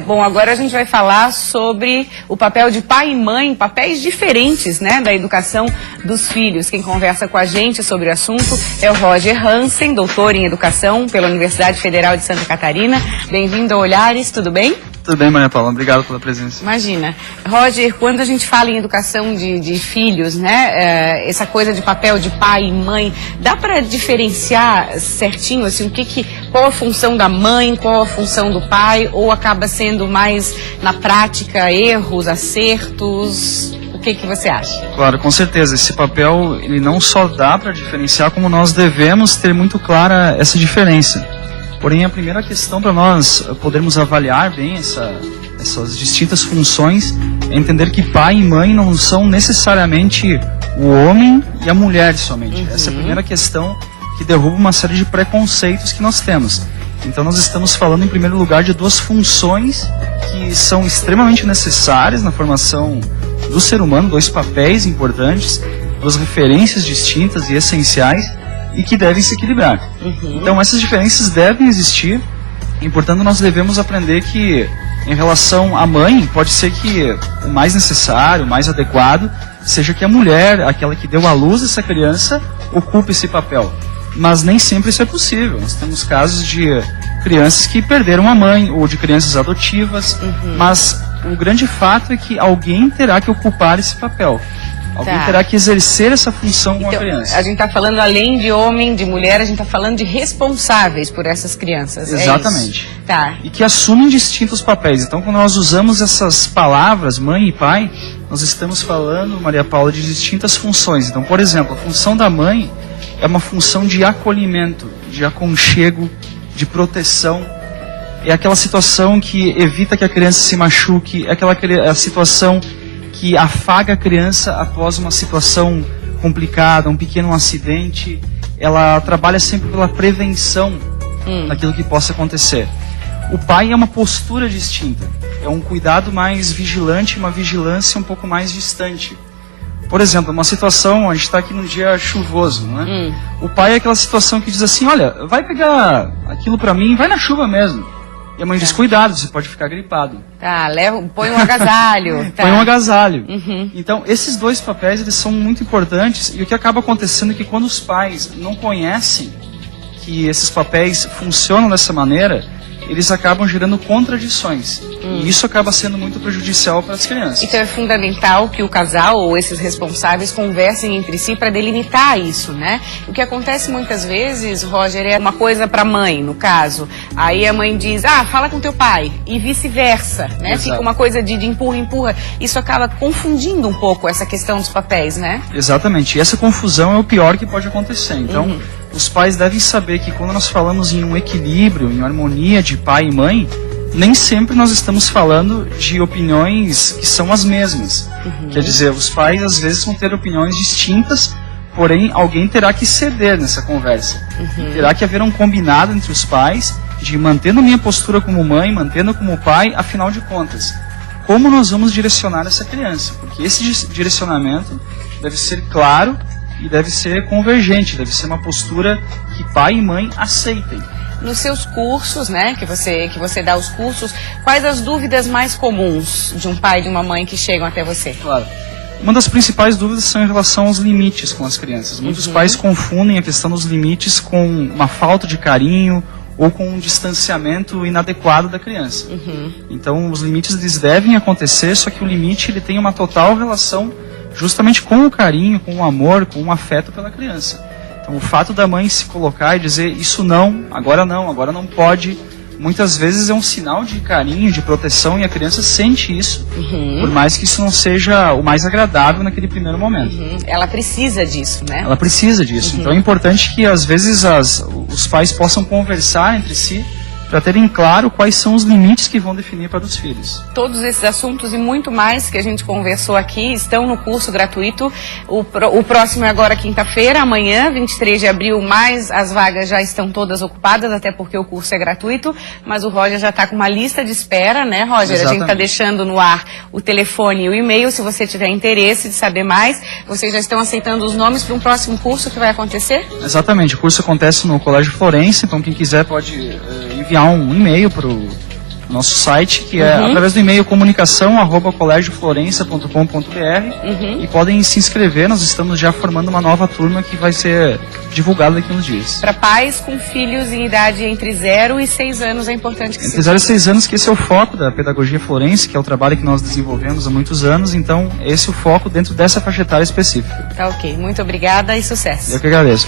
Bom, agora a gente vai falar sobre o papel de pai e mãe, papéis diferentes, né, da educação dos filhos. Quem conversa com a gente sobre o assunto é o Roger Hansen, doutor em educação pela Universidade Federal de Santa Catarina. Bem-vindo ao Olhares, tudo bem? Tudo bem, Maria Paula, obrigado pela presença. Imagina. Roger, quando a gente fala em educação de filhos, né, essa coisa de papel de pai e mãe, dá para diferenciar certinho, assim, qual a função da mãe, qual a função do pai, ou acaba sendo mais na prática, erros, acertos? O que você acha? Claro, com certeza, esse papel, ele não só dá para diferenciar, como nós devemos ter muito clara essa diferença. Porém, a primeira questão para nós podermos avaliar bem essas distintas funções é entender que pai e mãe não são necessariamente o homem e a mulher somente. Essa é a primeira questão que derruba uma série de preconceitos que nós temos. Então, nós estamos falando, em primeiro lugar, de duas funções que são extremamente necessárias na formação do ser humano, dois papéis importantes, duas referências distintas e essenciais, e que devem se equilibrar. Então essas diferenças devem existir e, portanto, nós devemos aprender que, em relação à mãe, pode ser que o mais necessário, o mais adequado, seja que a mulher, aquela que deu à luz essa criança, ocupe esse papel. Mas nem sempre isso é possível. Nós temos casos de crianças que perderam a mãe, ou de crianças adotivas, mas o grande fato é que alguém terá que ocupar esse papel. Alguém terá que exercer essa função com a criança. A gente está falando, além de homem, de mulher, a gente está falando de responsáveis por essas crianças. Exatamente. É tá. E que assumem distintos papéis. Então, quando nós usamos essas palavras, mãe e pai, nós estamos falando, Maria Paula, de distintas funções. Então, por exemplo, a função da mãe é uma função de acolhimento, de aconchego, de proteção. É aquela situação que evita que a criança se machuque, é a situação que afaga a criança após uma situação complicada, um pequeno acidente. Ela trabalha sempre pela prevenção daquilo que possa acontecer. O pai é uma postura distinta, é um cuidado mais vigilante, uma vigilância um pouco mais distante. Por exemplo, uma situação, a gente está aqui num dia chuvoso, né? O pai é aquela situação que diz assim, olha, vai pegar aquilo para mim, vai na chuva mesmo. E a mãe diz, cuidado, você pode ficar gripado. Põe um agasalho. Põe um agasalho. Então, esses dois papéis, eles são muito importantes. E o que acaba acontecendo é que quando os pais não conhecem que esses papéis funcionam dessa maneira, eles acabam gerando contradições. E isso acaba sendo muito prejudicial para as crianças. Então é fundamental que o casal ou esses responsáveis conversem entre si para delimitar isso, né? O que acontece muitas vezes, Roger, é uma coisa para a mãe, no caso. Aí a mãe diz, fala com teu pai, e vice-versa, né? Fica uma coisa de empurra. Isso acaba confundindo um pouco essa questão dos papéis, né? Exatamente. E essa confusão é o pior que pode acontecer. Então, os pais devem saber que quando nós falamos em um equilíbrio, em harmonia de pai e mãe, nem sempre nós estamos falando de opiniões que são as mesmas. Quer dizer, os pais às vezes vão ter opiniões distintas, porém alguém terá que ceder nessa conversa. Terá que haver um combinado entre os pais de mantendo a minha postura como mãe, mantendo como pai, afinal de contas. Como nós vamos direcionar essa criança? Porque esse direcionamento deve ser claro e deve ser convergente, deve ser uma postura que pai e mãe aceitem. Nos seus cursos, né, que você dá os cursos, quais as dúvidas mais comuns de um pai e de uma mãe que chegam até você? Claro. Uma das principais dúvidas são em relação aos limites com as crianças. Muitos pais confundem a questão dos limites com uma falta de carinho ou com um distanciamento inadequado da criança. Então, os limites eles devem acontecer, só que o limite ele tem uma total relação justamente com o carinho, com o amor, com o afeto pela criança. Então, o fato da mãe se colocar e dizer isso não, agora não pode, muitas vezes é um sinal de carinho, de proteção, e a criança sente isso, por mais que isso não seja o mais agradável naquele primeiro momento. Ela precisa disso, né? Ela precisa disso. Então, é importante que, às vezes, os pais possam conversar entre si, para terem claro quais são os limites que vão definir para os filhos. Todos esses assuntos e muito mais que a gente conversou aqui estão no curso gratuito. O próximo é agora quinta-feira, amanhã, 23 de abril, mas as vagas já estão todas ocupadas, até porque o curso é gratuito, mas o Roger já está com uma lista de espera, né, Roger? Exatamente. A gente está deixando no ar o telefone e o e-mail, se você tiver interesse de saber mais. Vocês já estão aceitando os nomes para um próximo curso que vai acontecer? Exatamente, o curso acontece no Colégio Florença, então quem quiser pode enviar um e-mail para o nosso site, que é através do e-mail comunicação@colegioflorença.com.br e podem se inscrever. Nós estamos já formando uma nova turma que vai ser divulgada daqui a uns dias. Para pais com filhos em idade entre 0 e 6 anos é importante que entre 0 e 6 anos, que esse é o foco da pedagogia forense, que é o trabalho que nós desenvolvemos há muitos anos, então esse é o foco dentro dessa faixa etária específica. Tá ok, muito obrigada e sucesso. Eu que agradeço.